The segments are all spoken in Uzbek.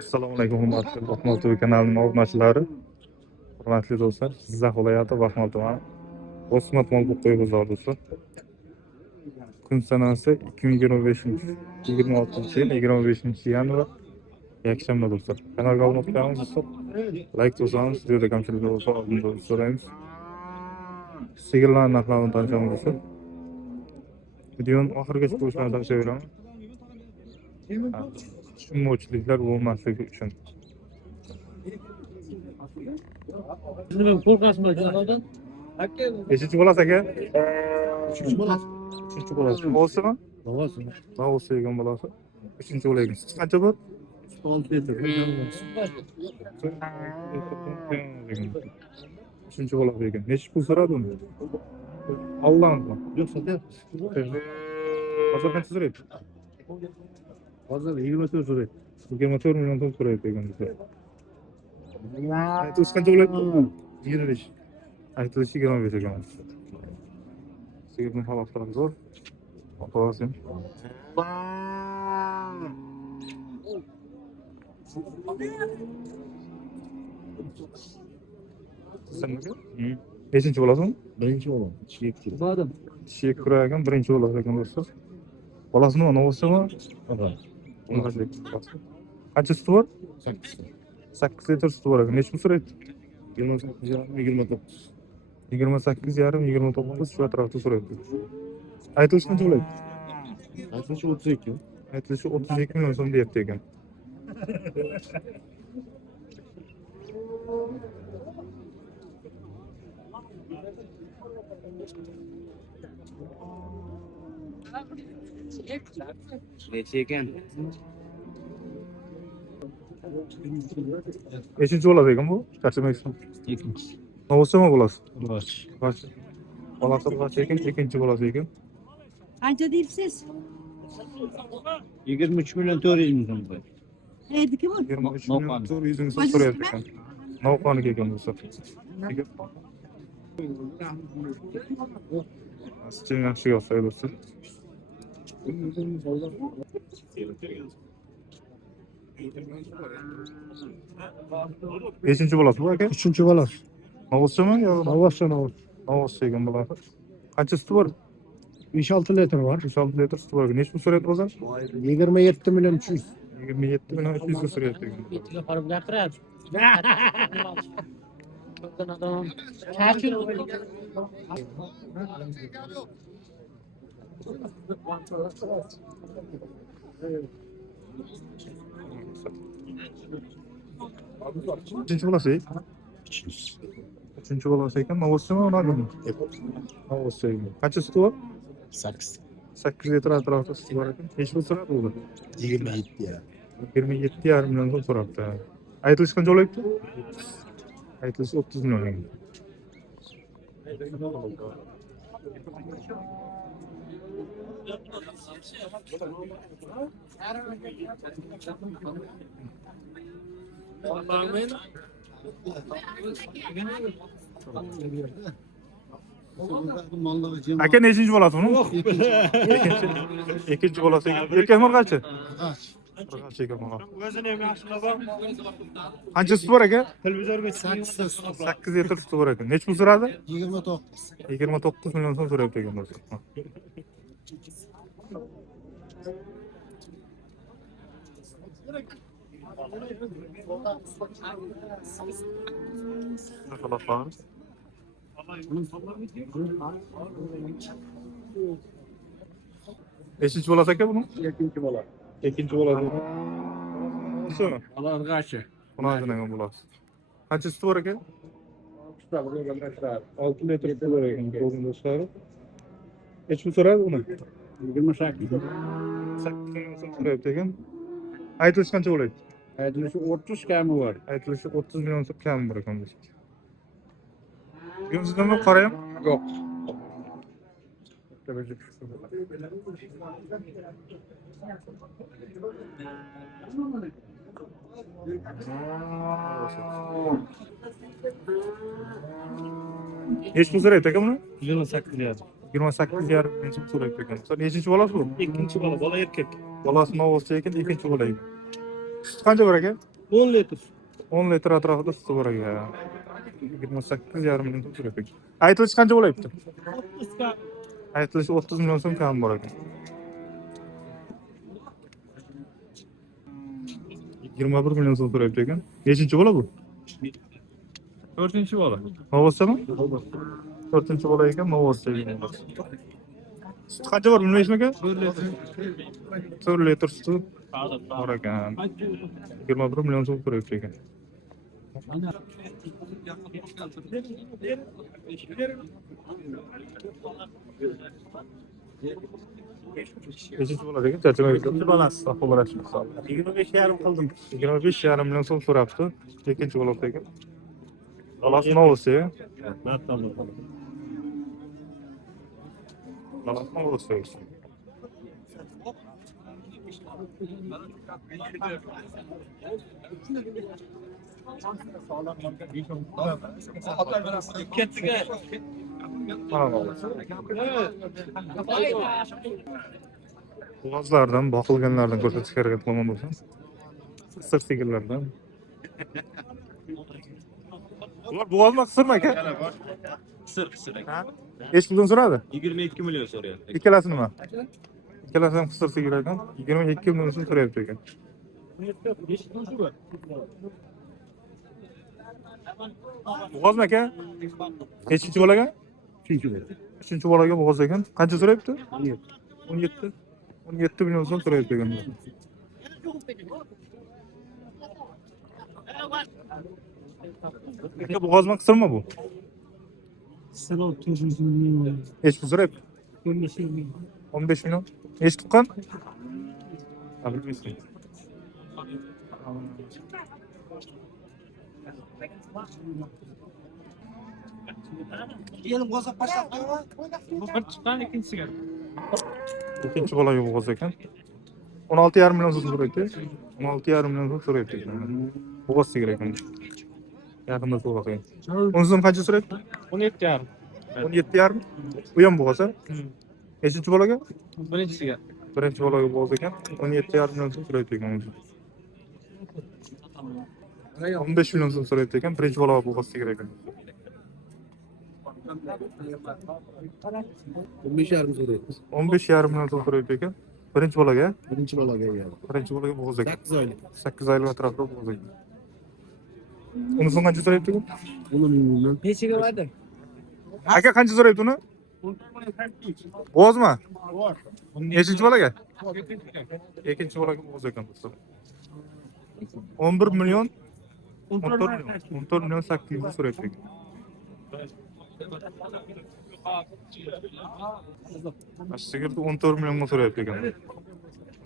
Assalomu alaykum hurmatli Baxmal TV kanalining obunachilari. Hurmatli do'stlar, Jizzax viloyati Baxmal tumani O'smat Molbuqo'y bozorida. Kun sanasi 2025-26-yil 25-yanvar yakshanba do'stlar. Kanalga obuna bo'lsangiz do'stlar, like bosamiz, videoda kamchiliklar bo'lsa oldindan so'raymiz. Sigirlarning narxlarini tanishamiz do'stlar. Videoning oxirigacha ko'rishni tavsiya etaman. Tushunmovchiliklar bo'lmasligi uchun. Nima qo'rqasizmi kanaldan? Beshinchi bo'lasiz aka? Uchinchi bo'lasiz. Uchinchi bo'lasiz. Bo'lsimi? Bo'lsin. Bo'lsa ekan bo'lasi. Uchinchi bo'laylik. Qancha bor? 6 litr. Uchinchi bo'ladi ekan. Necha pul so'radi uni? Allohmi? Yo'q, sotyapmiz. Hozir qancha so'raydi? Hozir 24 so'raydi. 24 million so'm so'raydi ekan bizlar. Aytilishi qancha bo'ladi? 25. Aytilishi 25 ekan. Sigirning holatlari zo'r. Oqasin. Senga? Beshinchi bo'lasizmi? Birinchi bo'laman. Bodim. Shek kuragan birinchi bo'ladi ekan do'stlar. Bolasini ona bo'lsa-mi? Qancha suti bor? 8 litr suti bor ekan. Necha pul so'raydi? 28,29. 28,5-29 shu atrofda so'raydi. Aytilishi qancha bo'ladi? Aytilishi 32. Aytilishi 32 million so'm deyapti ekan. Necha ekan? Beshinchi bo'ladi ekan bu? Charchamaysan. Ikkinchi. Novosimi bo'lasiz? Bosh. Bolasi bosh ekan, ikkinchi bo'lasi ekan. Qancha deysiz? 23 million 400 ming so'm qo'y. Neydi bu? 23 million 400 ming so'm so'rayapti ekan. Novqoniga ekan bo'lsa. Sizcha yaxshi yo'qsa do'stlar. Beshinchi bo'lasi bu aka? Uchinchi bo'lasi. Novosimi yo? Novosdan ol. Novos ekan bo'lasi. Qancha suti bor? 5-6 litr bor. 5-6 litr suti bor. Necha pul so'rayapti o'zi? 27 million 300. 27 million 300 ga so'rayapti ekan. Qorib gapiradi. Uchinchi bo'lasi? Uchinchi bo'lasi ekan. Novosimi unagimi? Novos ekan. Qancha suti bor? 8. 8 litr atrofida suti bor ekan. Necha pul so'radi u? 27 ya. 27,5 million so'm so'rabdi. Aytilishi qancha bo'layapti? Aytilishi 30 million ekan. Aka nechinchi bo'lasi buni? Ikkinchi bo'lasi ekan. Erkakmi qancha? Qancha ekan mana? O'zini ham yaxshi qilib. Qancha suti bor aka? Televizorga 8 litr suti bor ekan. Necha pul so'radi? 29. 29 million so'm so'rayapti ekan do'stlar. Beshinchi bo'lasi aka buni? Ikkinchi bola. Ikkinchi bo'ladi. Shuni. Ular g'ashi. Bunaqadan bo'lasi. Qancha suti bor aka? 6 litr suti bor ekan do'stlar. Necha pul so'radi uni? 28. 8 million so'm so'rayapti ekan. Aytilishi qancha bo'ladi? Aytilishi 30 kami bor. Aytilishi 30 million so'm kam bor ekan do'stlar. Yumsizmi qarayam? Yo'q. Necha pul so'rayapti aka buni? 28 deyapti. 28,5 ming so'm so'rayapti ekan. Nechinchi bolasi bu? Ikkinchi bola, bola erkak. Bolasi novoscha ekan, ikkinchi bola ekan. Sut qancha bor aka? 10 litr. 10 litr atrofida suti bor ekan. 28,5 million so'm turibdi. Aytilishi qancha bo'layapti? 30 ka. Aytilishi 30 million so'm kam bor ekan. 21 million so'm turibdi ekan. Nechinchi bola bu? 4-chi bola. Novoschami? 4-chi bola ekan, novoscha ekan. Sut qancha bor bilmaysizmi aka? 4 litr suti bor ekan. 21 million so'm turibdi ekan. Nechinchi bola ekan? Charchamay ketdi. Bolasi. Xo'rashib qoldi. 25,5 qildim. 25,5 million so'm so'rabdi. Ikkinchi bolasi ekan. Bolasi novoscha. Bolasi novoscha. Boğazlardan, boqilganlardan ko'rsatishga harakat qilgan bo'lsam. Qisir sigirlardan. Ular boğazma qisirmi aka? Qisir. Ha? Nechi puldan so'radi? 22 million so'rayapti. Ikkalasi nima? Ikkalasi ham qisir sigir ekan. 22 million so'm so'rayapti ekan. Boğazmi aka? Nechinchi bolaga? 3-chi bolaga boğaz ekan. Qancha so'rayapti? 17. 17 million so'm so'rayapti ekan. Aka boğazmi qisirmi bu? Sana 30 milyon. Nechi pul so'rayapti? 15 milyon. 15 million. Nechi tuqqan? Ha, bilmaysiz. Diyelim gazap başlat. Bu bir chiqqan, ikkinchisiga. İkinci bolaga boğaz ekan. 16,5 million so'm so'rayapti. 16,5 million so'm so'rayapti ekan. Boğaz sigir ekan. Yaqinda so'roq ekan. Uni so'm qancha so'rayapti? 17,5. 17,5. Bu ham boğaz ha? Nechinchi bolaga? Birinchisiga. Birinchi bolaga boğaz ekan. 17,5 million so'm so'rayapti ekan. 15 million so'm so'rayapti ekan. Birinchi bolaga boğaz sigir ekan. 15,5 so'rayapti. 15,5 million so'm so'rayapti ekan. Birinchi bolaga? Birinchi bolaga keldi. Birinchi bolaga boğaz ekan. 8 oylik. 8 oylik atrofida boğaz ekan. Uni so'm qancha so'rayapti ekan? Uni bilmayman. Nechiga vardi? Aka qancha so'rayapti uni? Boğazmi? Nechinchi bolaga? Ikkinchi bolaga boğaz ekan do'stlar. 11 million 14 million 800 so'rayapti ekan. Sigirni 14 millionga so'rayapti ekan.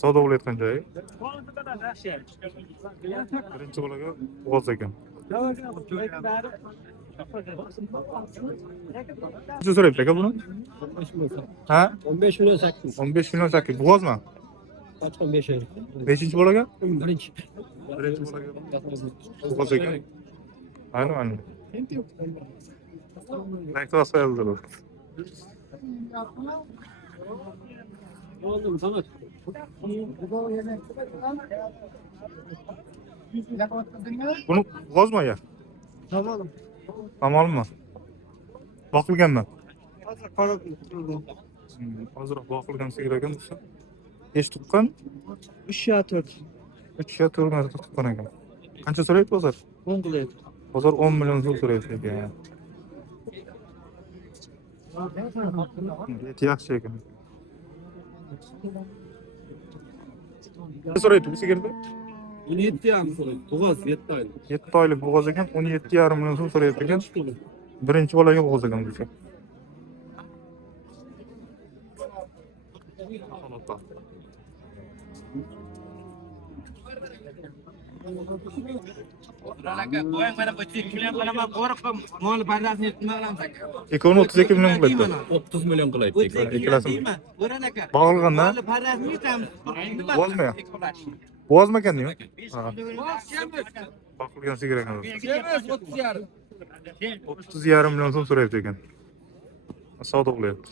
Savdo bo'layotgan joyi. Birinchi bolaga boğaz ekan. Qancha so'rayapti aka buni? 15 million. Ha? 15 million 800. 15 million 800. Boğazmi? 15 oylik. Nechinchi bolaga? Birinchi. Birinchi bolaga boğaz ekan. Aynen. Belki de sayılır o. Oldu Samet. Bunu bozma ya. Tamam. Tamam mı? Bakılgan mı? Hozir qarab Hozir bakılgan sigir ekan bo'lsa. Nechi tuqqan? 3,4. 3,4 million tuqqan ekan. Qancha so'rayapti hozir? 10 qilyapti. Hozir 10 million so'm so'rayapti ekan. Eti yaxshi ekan. Ne so'rayapti bu sigirni? 17 ham so'raydi. Bo'g'oz 7 oylik. 7 oylik bo'g'oz ekan, 17,5 million so'm so'rayapti ekan. Birinchi bolaga bo'g'oz ekan bu. Ekonomi 32 million qilyapti. 30 million qilaydi. İkilasini. Bağılganda. Bozma ya. Bozma ekan diyor. Ha. Bakılgan sigir ekan. 30,5 million so'm so'rayapti ekan. Savdo qilyapti.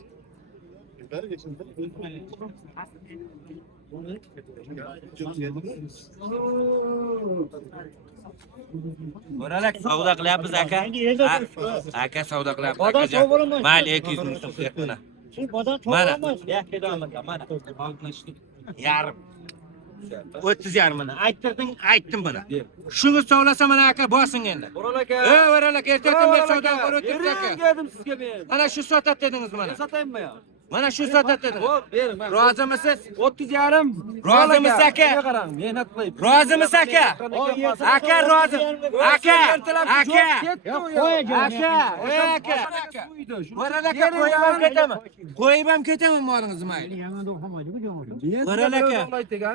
O'ralak savdo qilyapmiz aka. Aka savdo qilyapmiz aka. Mayli 200 ming so'm mana. Mana. Yarim. 30 yarmini aytdim buni. Shuni savlasa mana aka bossing endi. O'ralak ertadan beri savdo qilib o'tirdik aka. Dedim sizga men. Mana shu sotat dedingiz mana. Satayınmı ya? Mana shu sotat dedingiz. Hop verin. Rozimisiz? 30 yarım. Rozimiz aka. Qarang, mehnat qilib. Rozimiz aka. Aka rozi. Aka. Aka. O'ralak qo'yib ketaman. Qo'yib ham ketaman molingizni mayli. O'ralak.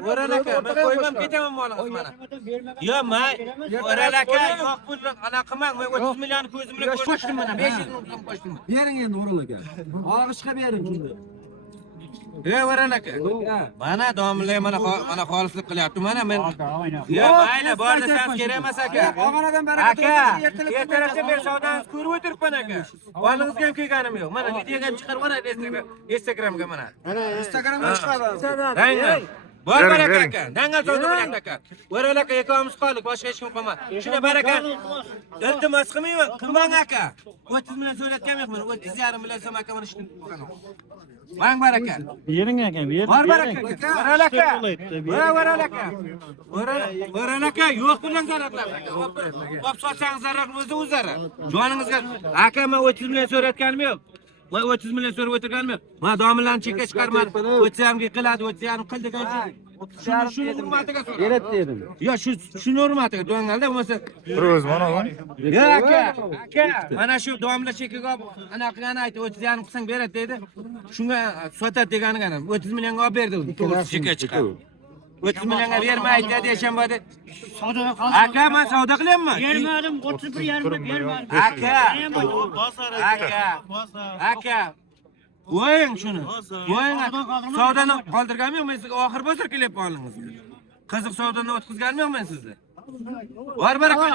O'ralak. Men qo'yib ham ketaman molingizni mana. Yo, may. O'ralak yo'q pul anaqa qilmang. Men 30 million ko'zim bilan qo'shdim mana. 500 ming so'm qo'shdim. Bering endi o'ralaka. Og'ishqa bering shunda. O'ralak. Mana domla mana xolislik qilyapti. Mana men. Yo, mayli, borda siz kerak emas aka. Og'anadan baraka Aka, ertalabdan beri savdongizni ko'rib o'tiribman aka. Bolingizga ham kelganim yo'q. Mana videoga ham chiqarib yuboradi Instagramga mana. Instagramga chiqaradi. Dangal. Bor baraka aka. Dangal savdo bo'lyapti aka. O'ralak aka ikkovimiz qoldik, boshqa hech kim qolmadi. Shuna baraka. Iltimos qilmayman, qilmang aka. 30 million so'ratgan yo'qman. 30,5 million so'm aka mana shuni qilgan. Mang baraka. Bering aka, bering. Bor baraka. O'ralak aka. O'ralak aka. O'ralak aka, yo'q bilan zararlar aka. Hop sotsangiz zarar o'zi zarar. Joningizga aka men 30 million so'ratganim yo'q. Men 30 million so'rab o'tirganim yo'q. Men domlalarni chekka chiqarmadi. 30 hamga qiladi, 30 ham qil degan. Shuni hurmatiga so'ra. Kerak dedim. Yo, shuni hurmatiga do'ngalda bo'lmasa. Bir o'z mana bu. Yo aka, mana shu domla chekkaga olib anaqani aytdi, 30 ham qilsang beradi dedi. Shunga sotat deganiga 30 millionga olib berdi. Chekka chiqadi. 30 millionga bermaydi dedi Eshanboda. Savdoga Aka, men savdo qilyapman. bermadim, 31 yarmida bermadim. Aka. Qo'ying shuni. Qo'ying. Savdoni qoldirganmi yo'q? Men sizga oxir bozor kelyapman. Qiziq savdoni o'tkazganmi yo'q men sizni? Bor baraka.